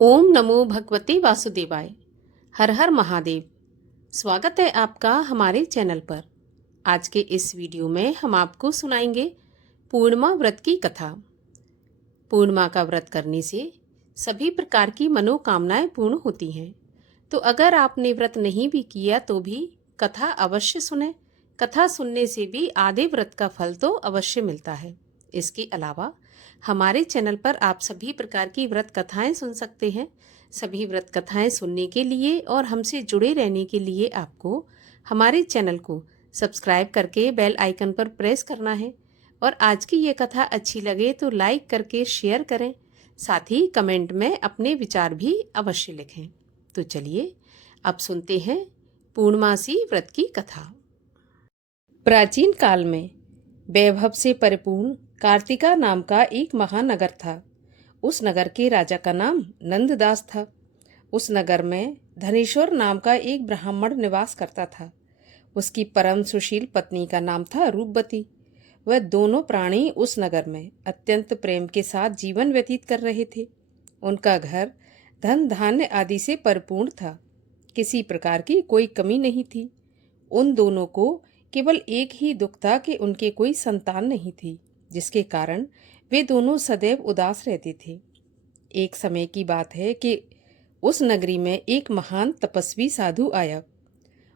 ओम नमो भगवते वासुदेवाय। हर हर महादेव। स्वागत है आपका हमारे चैनल पर। आज के इस वीडियो में हम आपको सुनाएंगे पूर्णिमा व्रत की कथा। पूर्णिमा का व्रत करने से सभी प्रकार की मनोकामनाएं पूर्ण होती हैं। तो अगर आपने व्रत नहीं भी किया तो भी कथा अवश्य सुने। कथा सुनने से भी आधे व्रत का फल तो अवश्य मिलता है। इसके अलावा हमारे चैनल पर आप सभी प्रकार की व्रत कथाएं सुन सकते हैं। सभी व्रत कथाएं सुनने के लिए और हमसे जुड़े रहने के लिए आपको हमारे चैनल को सब्सक्राइब करके बेल आइकन पर प्रेस करना है। और आज की ये कथा अच्छी लगे तो लाइक करके शेयर करें। साथ ही कमेंट में अपने विचार भी अवश्य लिखें। तो चलिए अब सुनते हैं पूर्णमासी व्रत की कथा। प्राचीन काल में वैभव से परिपूर्ण कार्तिका नाम का एक महानगर था। उस नगर के राजा का नाम नंददास था। उस नगर में धनेश्वर नाम का एक ब्राह्मण निवास करता था। उसकी परम सुशील पत्नी का नाम था रूपवती। वह दोनों प्राणी उस नगर में अत्यंत प्रेम के साथ जीवन व्यतीत कर रहे थे। उनका घर धन धान्य आदि से परिपूर्ण था। किसी प्रकार की कोई कमी नहीं थी। उन दोनों को केवल एक ही दुख था कि उनके कोई संतान नहीं थी, जिसके कारण वे दोनों सदैव उदास रहते थे। एक समय की बात है कि उस नगरी में एक महान तपस्वी साधु आया।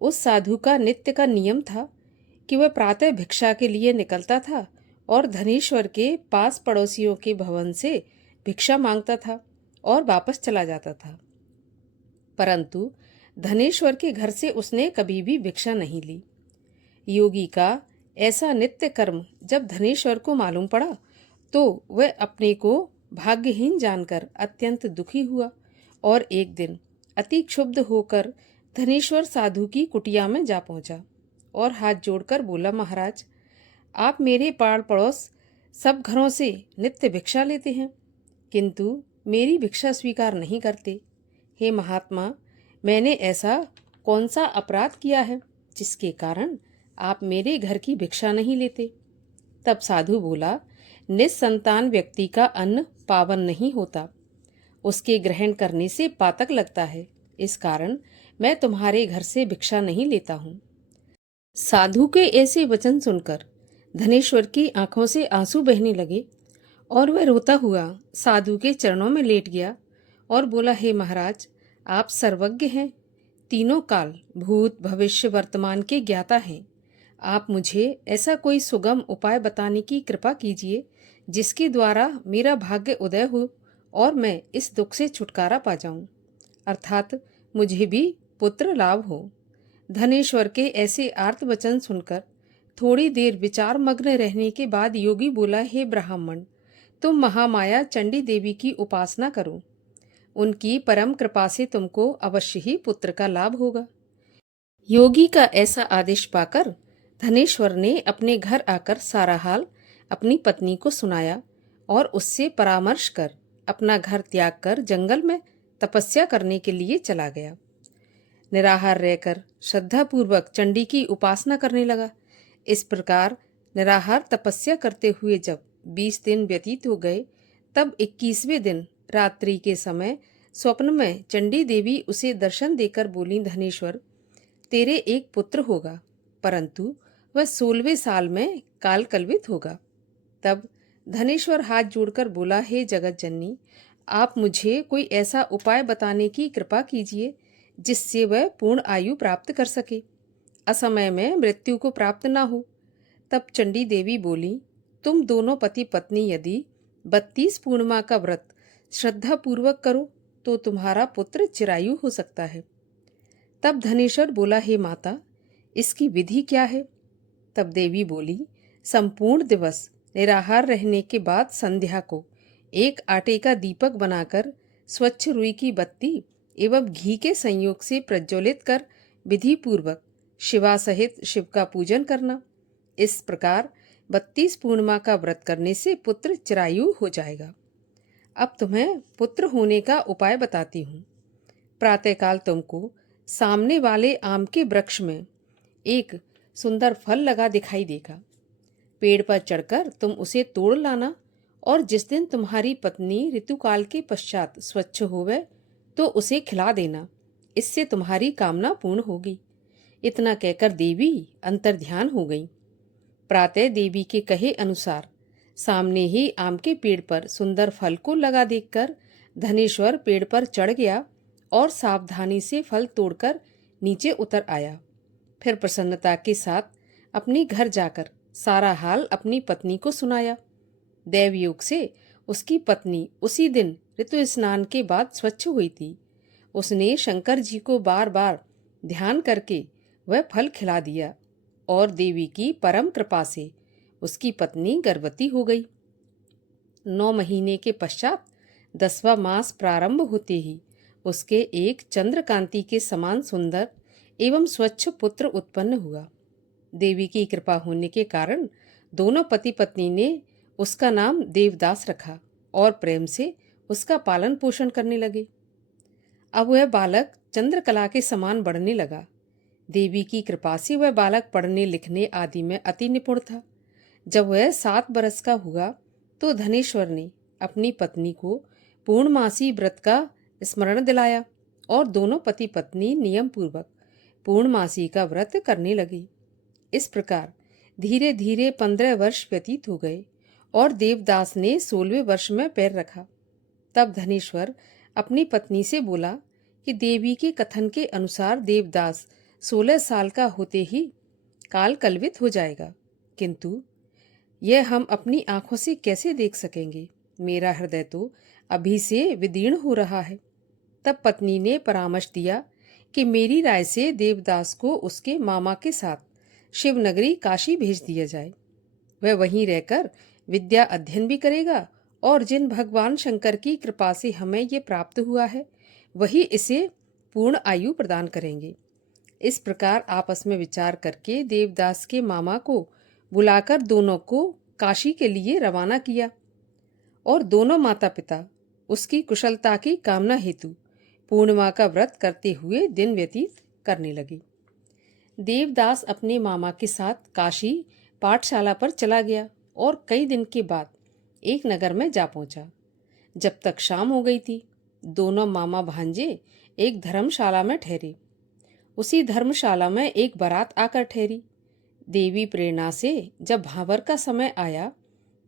उस साधु का नित्य का नियम था कि वह प्रातः भिक्षा के लिए निकलता था और धनेश्वर के पास पड़ोसियों के भवन से भिक्षा मांगता था और वापस चला जाता था। परंतु धनेश्वर के घर से उसने कभी भी भिक्षा नहीं ली। योगी का ऐसा नित्य कर्म जब धनेश्वर को मालूम पड़ा तो वह अपने को भाग्यहीन जानकर अत्यंत दुखी हुआ और एक दिन अति क्षुब्ध होकर धनेश्वर साधु की कुटिया में जा पहुंचा और हाथ जोड़कर बोला, महाराज, आप मेरे पाड़ पड़ोस सब घरों से नित्य भिक्षा लेते हैं, किंतु मेरी भिक्षा स्वीकार नहीं करते। हे महात्मा, मैंने ऐसा कौन सा अपराध किया है जिसके कारण आप मेरे घर की भिक्षा नहीं लेते? तब साधु बोला, निस्संतान व्यक्ति का अन्न पावन नहीं होता, उसके ग्रहण करने से पातक लगता है। इस कारण मैं तुम्हारे घर से भिक्षा नहीं लेता हूँ। साधु के ऐसे वचन सुनकर धनेश्वर की आंखों से आंसू बहने लगे और वह रोता हुआ साधु के चरणों में लेट गया और बोला, हे महाराज, आप सर्वज्ञ हैं, तीनों काल भूत भविष्य वर्तमान के ज्ञाता हैं। आप मुझे ऐसा कोई सुगम उपाय बताने की कृपा कीजिए जिसके द्वारा मेरा भाग्य उदय हो और मैं इस दुख से छुटकारा पा जाऊं, अर्थात मुझे भी पुत्र लाभ हो। धनेश्वर के ऐसे आर्त वचन सुनकर थोड़ी देर विचार मग्न रहने के बाद योगी बोला, हे ब्राह्मण, तुम महामाया चंडी देवी की उपासना करो। उनकी परम कृपा से तुमको अवश्य ही पुत्र का लाभ होगा। योगी का ऐसा आदेश पाकर धनेश्वर ने अपने घर आकर सारा हाल अपनी पत्नी को सुनाया और उससे परामर्श कर अपना घर त्याग कर जंगल में तपस्या करने के लिए चला गया। निराहार रहकर श्रद्धापूर्वक चंडी की उपासना करने लगा। इस प्रकार निराहार तपस्या करते हुए जब 20 दिन व्यतीत हो गए, तब 21वें दिन रात्रि के समय स्वप्न में चंडी देवी उसे दर्शन देकर बोली, धनेश्वर, तेरे एक पुत्र होगा, परंतु वह 16वें साल में काल कलवित होगा। तब धनेश्वर हाथ जोड़कर बोला, हे जगत जननी, आप मुझे कोई ऐसा उपाय बताने की कृपा कीजिए जिससे वह पूर्ण आयु प्राप्त कर सके, असमय में मृत्यु को प्राप्त ना हो। तब चंडी देवी बोली, तुम दोनों पति पत्नी यदि 32 पूर्णिमा का व्रत श्रद्धा पूर्वक करो तो तुम्हारा पुत्र चिरायु हो सकता है। तब धनेश्वर बोला, हे माता, इसकी विधि क्या है? तब देवी बोली, संपूर्ण दिवस निराहार रहने के बाद संध्या को एक आटे का दीपक बनाकर स्वच्छ रुई की बत्ती एवं घी के संयोग से प्रज्वलित कर विधि पूर्वक शिवा सहित शिव का पूजन करना। इस प्रकार 32 पूर्णिमा का व्रत करने से पुत्र चिरायु हो जाएगा। अब तुम्हें पुत्र होने का उपाय बताती हूँ। प्रातःकाल तुमको सामने वाले आम के वृक्ष में एक सुंदर फल लगा दिखाई देगा। पेड़ पर चढ़कर तुम उसे तोड़ लाना और जिस दिन तुम्हारी पत्नी ऋतुकाल के पश्चात स्वच्छ होवे तो उसे खिला देना, इससे तुम्हारी कामना पूर्ण होगी। इतना कहकर देवी अंतर्ध्यान हो गई। प्रातः देवी के कहे अनुसार सामने ही आम के पेड़ पर सुंदर फल को लगा देखकर धनेश्वर पेड़ पर चढ़ गया और सावधानी से फल तोड़कर नीचे उतर आया। फिर प्रसन्नता के साथ अपने घर जाकर सारा हाल अपनी पत्नी को सुनाया। देवयोग से उसकी पत्नी उसी दिन ऋतु स्नान के बाद स्वच्छ हुई थी। उसने शंकर जी को बार बार ध्यान करके वह फल खिला दिया और देवी की परम कृपा से उसकी पत्नी गर्भवती हो गई। 9 महीने के पश्चात 10वां मास प्रारंभ होते ही उसके एक चंद्रकांति के समान सुंदर एवं स्वच्छ पुत्र उत्पन्न हुआ। देवी की कृपा होने के कारण दोनों पति पत्नी ने उसका नाम देवदास रखा और प्रेम से उसका पालन पोषण करने लगे। अब वह बालक चंद्रकला के समान बढ़ने लगा। देवी की कृपा से वह बालक पढ़ने लिखने आदि में अति निपुण था। जब वह 7 बरस का हुआ तो धनेश्वर ने अपनी पत्नी को पूर्णमासी व्रत का स्मरण दिलाया और दोनों पति पत्नी नियम पूर्वक पूर्णमासी का व्रत करने लगे। इस प्रकार धीरे धीरे 15 वर्ष व्यतीत हो गए और देवदास ने 16वें वर्ष में पैर रखा। तब धनेश्वर अपनी पत्नी से बोला कि देवी के कथन के अनुसार देवदास 16 साल का होते ही काल कलवित हो जाएगा, किंतु यह हम अपनी आंखों से कैसे देख सकेंगे? मेरा हृदय तो अभी से विदीर्ण हो रहा है। तब पत्नी ने परामर्श दिया कि मेरी राय से देवदास को उसके मामा के साथ शिवनगरी काशी भेज दिया जाए। वह वहीं रहकर विद्या अध्ययन भी करेगा और जिन भगवान शंकर की कृपा से हमें ये प्राप्त हुआ है वही इसे पूर्ण आयु प्रदान करेंगे। इस प्रकार आपस में विचार करके देवदास के मामा को बुलाकर दोनों को काशी के लिए रवाना किया और दोनों माता पिता उसकी कुशलता की कामना हेतु पूर्णिमा का व्रत करते हुए दिन व्यतीत करने लगे। देवदास अपने मामा के साथ काशी पाठशाला पर चला गया और कई दिन के बाद एक नगर में जा पहुंचा। जब तक शाम हो गई थी, दोनों मामा भांजे एक धर्मशाला में ठहरे। उसी धर्मशाला में एक बारात आकर ठहरी। देवी प्रेरणा से जब भांवर का समय आया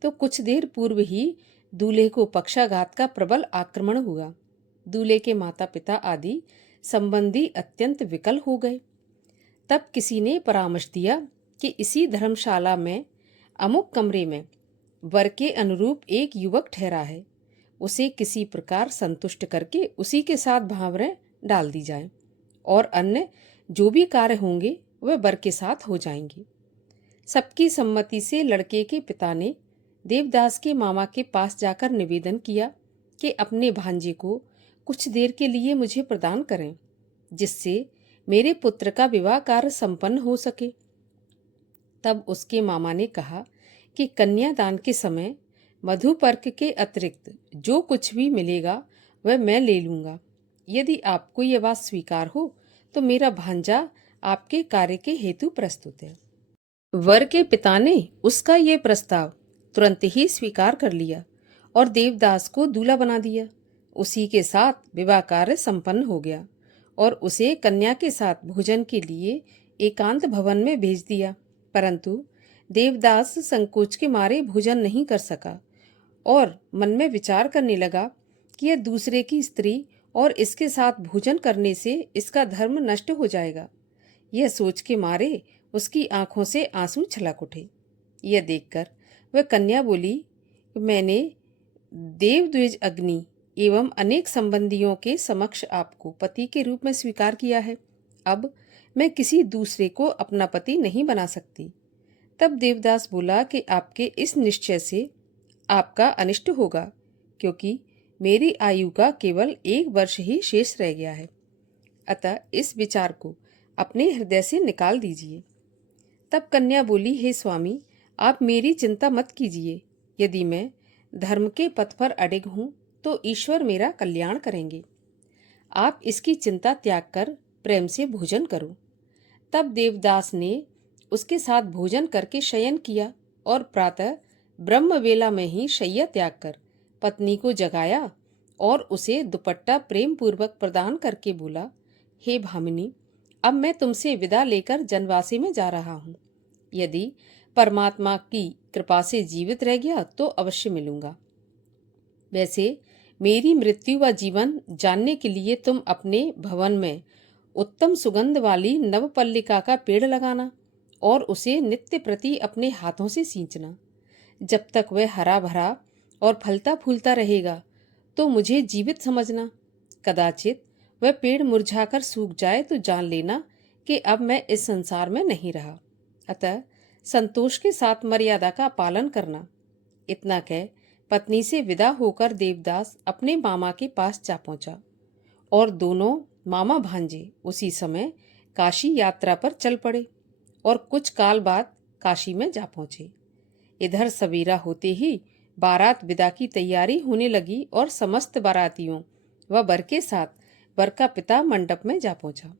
तो कुछ देर पूर्व ही दूल्हे को पक्षाघात का प्रबल आक्रमण हुआ। दूल्हे के माता पिता आदि संबंधी अत्यंत विकल हो गए। तब किसी ने परामर्श दिया कि इसी धर्मशाला में अमुक कमरे में वर के अनुरूप एक युवक ठहरा है, उसे किसी प्रकार संतुष्ट करके उसी के साथ भांवरें डाल दी जाएं और अन्य जो भी कार्य होंगे वह वर के साथ हो जाएंगे। सबकी सम्मति से लड़के के पिता ने देवदास के मामा के पास जाकर निवेदन किया कि अपने भांजे को कुछ देर के लिए मुझे प्रदान करें, जिससे मेरे पुत्र का विवाह कार्य संपन्न हो सके। तब उसके मामा ने कहा कि कन्यादान के समय मधुपर्क के अतिरिक्त जो कुछ भी मिलेगा वह मैं ले लूंगा। यदि आपको यह बात स्वीकार हो तो मेरा भांजा आपके कार्य के हेतु प्रस्तुत है। वर के पिता ने उसका यह प्रस्ताव तुरंत ही स्वीकार कर लिया और देवदास को दूल्हा बना दिया। उसी के साथ विवाह कार्य संपन्न हो गया और उसे कन्या के साथ भोजन के लिए एकांत भवन में भेज दिया। परंतु देवदास संकोच के मारे भोजन नहीं कर सका और मन में विचार करने लगा कि यह दूसरे की स्त्री और इसके साथ भोजन करने से इसका धर्म नष्ट हो जाएगा। यह सोच के मारे उसकी आंखों से आंसू छलक उठे। यह देखकर वह कन्या बोली, मैंने देवद्विज अग्नि एवं अनेक संबंधियों के समक्ष आपको पति के रूप में स्वीकार किया है। अब मैं किसी दूसरे को अपना पति नहीं बना सकती। तब देवदास बोला कि आपके इस निश्चय से आपका अनिष्ट होगा, क्योंकि मेरी आयु का केवल 1 वर्ष ही शेष रह गया है। अतः इस विचार को अपने हृदय से निकाल दीजिए। तब कन्या बोली, हे स्वामी, आप मेरी चिंता मत कीजिए। यदि मैं धर्म के पथ पर अडिग हूँ तो ईश्वर मेरा कल्याण करेंगे। आप इसकी चिंता त्याग कर प्रेम से भोजन करो। तब देवदास ने उसके साथ भोजन करके शयन किया और प्रातः ब्रह्म वेला में ही शैया त्याग कर पत्नी को जगाया और उसे दुपट्टा प्रेम पूर्वक प्रदान करके बोला, हे भामिनी, अब मैं तुमसे विदा लेकर जनवासी में जा रहा हूँ। यदि परमात्मा की कृपा से जीवित रह गया तो अवश्य मिलूंगा। वैसे मेरी मृत्यु व जीवन जानने के लिए तुम अपने भवन में उत्तम सुगंध वाली नवपल्लिका का पेड़ लगाना और उसे नित्य प्रति अपने हाथों से सींचना। जब तक वह हरा भरा और फलता फूलता रहेगा तो मुझे जीवित समझना। कदाचित वह पेड़ मुरझाकर सूख जाए तो जान लेना कि अब मैं इस संसार में नहीं रहा। अतः संतोष के साथ मर्यादा का पालन करना। इतना कह पत्नी से विदा होकर देवदास अपने मामा के पास जा पहुंचा और दोनों मामा भांजे उसी समय काशी यात्रा पर चल पड़े और कुछ काल बाद काशी में जा पहुंचे। इधर सवेरा होते ही बारात विदा की तैयारी होने लगी और समस्त बारातियों व वर के साथ वर का पिता मंडप में जा पहुंचा।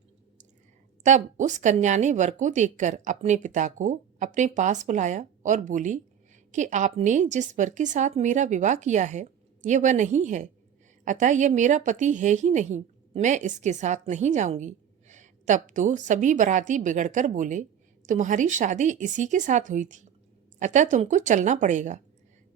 तब उस कन्या ने वर को देखकर अपने पिता को अपने पास बुलाया और बोली कि आपने जिस वर के साथ मेरा विवाह किया है यह वह नहीं है, अतः यह मेरा पति है ही नहीं, मैं इसके साथ नहीं जाऊंगी। तब तो सभी बाराती बिगड़कर बोले, तुम्हारी शादी इसी के साथ हुई थी, अतः तुमको चलना पड़ेगा।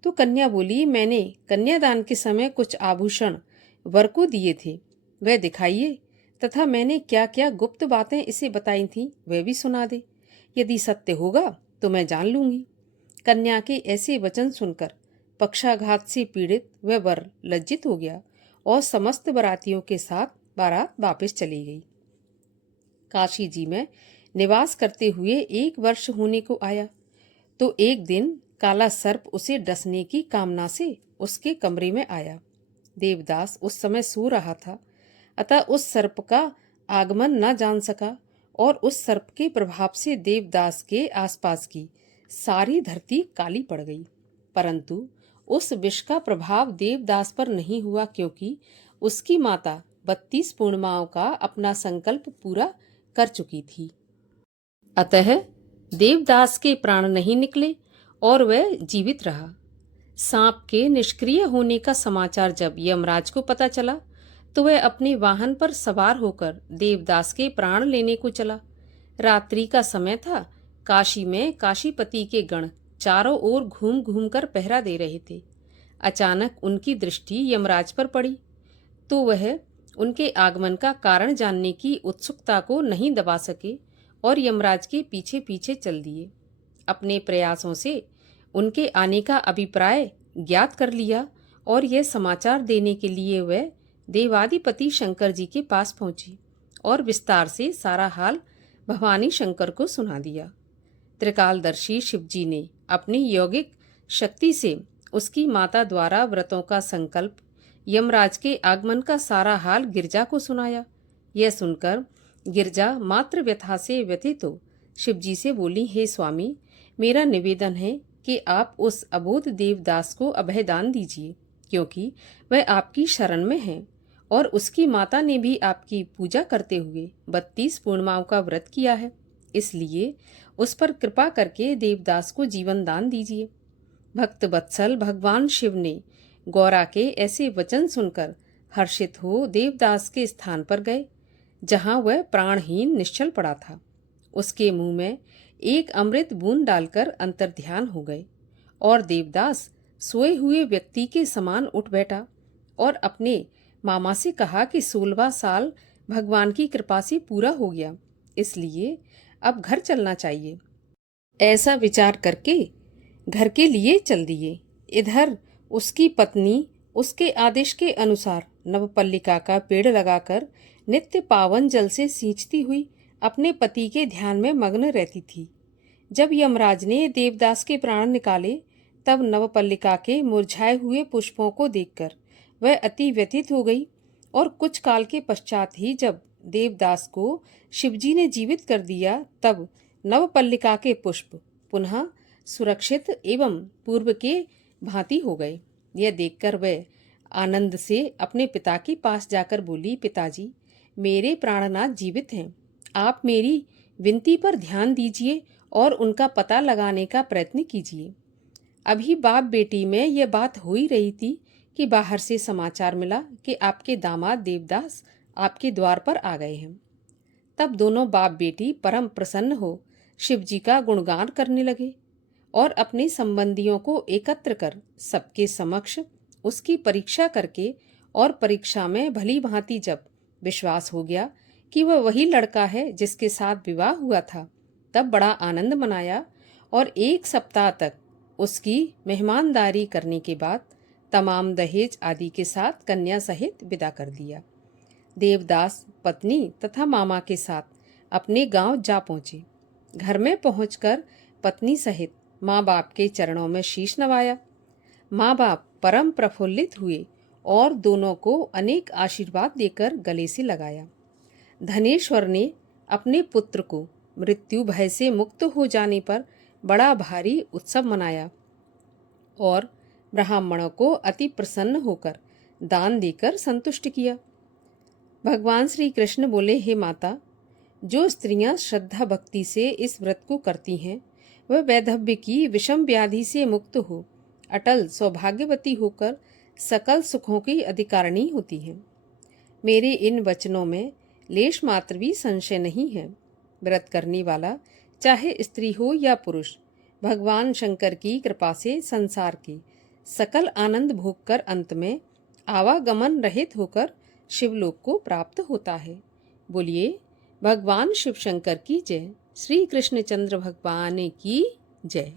तो कन्या बोली, मैंने कन्यादान के समय कुछ आभूषण वर को दिए थे, वह दिखाइए, तथा मैंने क्या क्या गुप्त बातें इसे बताई थीं वह भी सुना दे। यदि सत्य होगा तो मैं जान लूंगी। कन्या के ऐसे वचन सुनकर पक्षाघात से पीड़ित वह वर लज्जित हो गया और समस्त बारातियों के साथ बारात वापस चली गई। काशी जी में निवास करते हुए 1 वर्ष होने को आया तो एक दिन काला सर्प उसे डसने की कामना से उसके कमरे में आया। देवदास उस समय सो रहा था, अतः उस सर्प का आगमन न जान सका और उस सर्प के प्रभाव से देवदास के आसपास की सारी धरती काली पड़ गई। परंतु उस विष का प्रभाव देवदास पर नहीं हुआ, क्योंकि उसकी माता 32 पूर्णिमाओं का अपना संकल्प पूरा कर चुकी थी। अतः देवदास के प्राण नहीं निकले और वह जीवित रहा। सांप के निष्क्रिय होने का समाचार जब यमराज को पता चला तो वह अपने वाहन पर सवार होकर देवदास के प्राण लेने को चला। रात्रि का समय था। काशी में काशीपति के गण चारों ओर घूम घूम कर पहरा दे रहे थे। अचानक उनकी दृष्टि यमराज पर पड़ी तो वह उनके आगमन का कारण जानने की उत्सुकता को नहीं दबा सके और यमराज के पीछे पीछे चल दिए। अपने प्रयासों से उनके आने का अभिप्राय ज्ञात कर लिया और यह समाचार देने के लिए वह देवाधिपति शंकर जी के पास पहुंची और विस्तार से सारा हाल भवानी शंकर को सुना दिया। त्रिकालदर्शी शिवजी ने अपनी यौगिक शक्ति से उसकी माता द्वारा व्रतों का संकल्प, यमराज के आगमन का सारा हाल गिरजा को सुनाया। यह सुनकर गिरजा मात्र व्यथा से व्यथित हो शिवजी से बोली, हे स्वामी, मेरा निवेदन है कि आप उस अबोध देवदास को अभयदान दीजिए, क्योंकि वह आपकी शरण में है और उसकी माता ने भी आपकी पूजा करते हुए 32 पूर्णिमाओं का व्रत किया है। इसलिए उस पर कृपा करके देवदास को जीवन दान दीजिए। भक्त वत्सल भगवान शिव ने गौरा के ऐसे वचन सुनकर हर्षित हो देवदास के स्थान पर गए जहां वह प्राणहीन निश्चल पड़ा था। उसके मुंह में एक अमृत बूंद डालकर अंतर्ध्यान हो गए और देवदास सोए हुए व्यक्ति के समान उठ बैठा और अपने मामा से कहा कि 16वां साल भगवान की कृपा से पूरा हो गया, इसलिए अब घर चलना चाहिए। ऐसा विचार करके घर के लिए चल दिए। इधर उसकी पत्नी उसके आदेश के अनुसार नवपल्लिका का पेड़ लगाकर नित्य पावन जल से सींचती हुई अपने पति के ध्यान में मग्न रहती थी। जब यमराज ने देवदास के प्राण निकाले तब नवपल्लिका के मुरझाए हुए पुष्पों को देखकर वह अति व्यथित हो गई और कुछ काल के पश्चात ही जब देवदास को शिवजी ने जीवित कर दिया तब नवपल्लिका के पुष्प पुनः सुरक्षित एवं पूर्व के भांति हो गए। यह देखकर वह आनंद से अपने पिता के पास जाकर बोली, पिताजी, मेरे प्राणनाथ जीवित हैं, आप मेरी विनती पर ध्यान दीजिए और उनका पता लगाने का प्रयत्न कीजिए। अभी बाप बेटी में यह बात हो ही रही थी कि बाहर से समाचार मिला कि आपके दामाद देवदास आपके द्वार पर आ गए हैं। तब दोनों बाप बेटी परम प्रसन्न हो शिव जी का गुणगान करने लगे और अपने संबंधियों को एकत्र कर सबके समक्ष उसकी परीक्षा करके, और परीक्षा में भली भांति जब विश्वास हो गया कि वह वही लड़का है जिसके साथ विवाह हुआ था, तब बड़ा आनंद मनाया और 1 सप्ताह तक उसकी मेहमानदारी करने के बाद तमाम दहेज आदि के साथ कन्या सहित विदा कर दिया। देवदास पत्नी तथा मामा के साथ अपने गांव जा पहुंचे। घर में पहुंचकर पत्नी सहित माँ बाप के चरणों में शीश नवाया। माँ बाप परम प्रफुल्लित हुए और दोनों को अनेक आशीर्वाद देकर गले से लगाया। धनेश्वर ने अपने पुत्र को मृत्यु भय से मुक्त हो जाने पर बड़ा भारी उत्सव मनाया और ब्राह्मणों को अति प्रसन्न होकर दान देकर संतुष्ट किया। भगवान श्री कृष्ण बोले, हे माता, जो स्त्रियां श्रद्धा भक्ति से इस व्रत को करती हैं वह वैधव्य की विषम व्याधि से मुक्त हो अटल सौभाग्यवती होकर सकल सुखों की अधिकारिणी होती हैं। मेरे इन वचनों में लेश मात्र भी संशय नहीं है। व्रत करने वाला चाहे स्त्री हो या पुरुष, भगवान शंकर की कृपा से संसार के सकल आनंद भोग कर अंत में आवागमन रहित होकर शिवलोक को प्राप्त होता है। बोलिए भगवान शिव शंकर की जय। श्री कृष्णचंद्र भगवान की जय।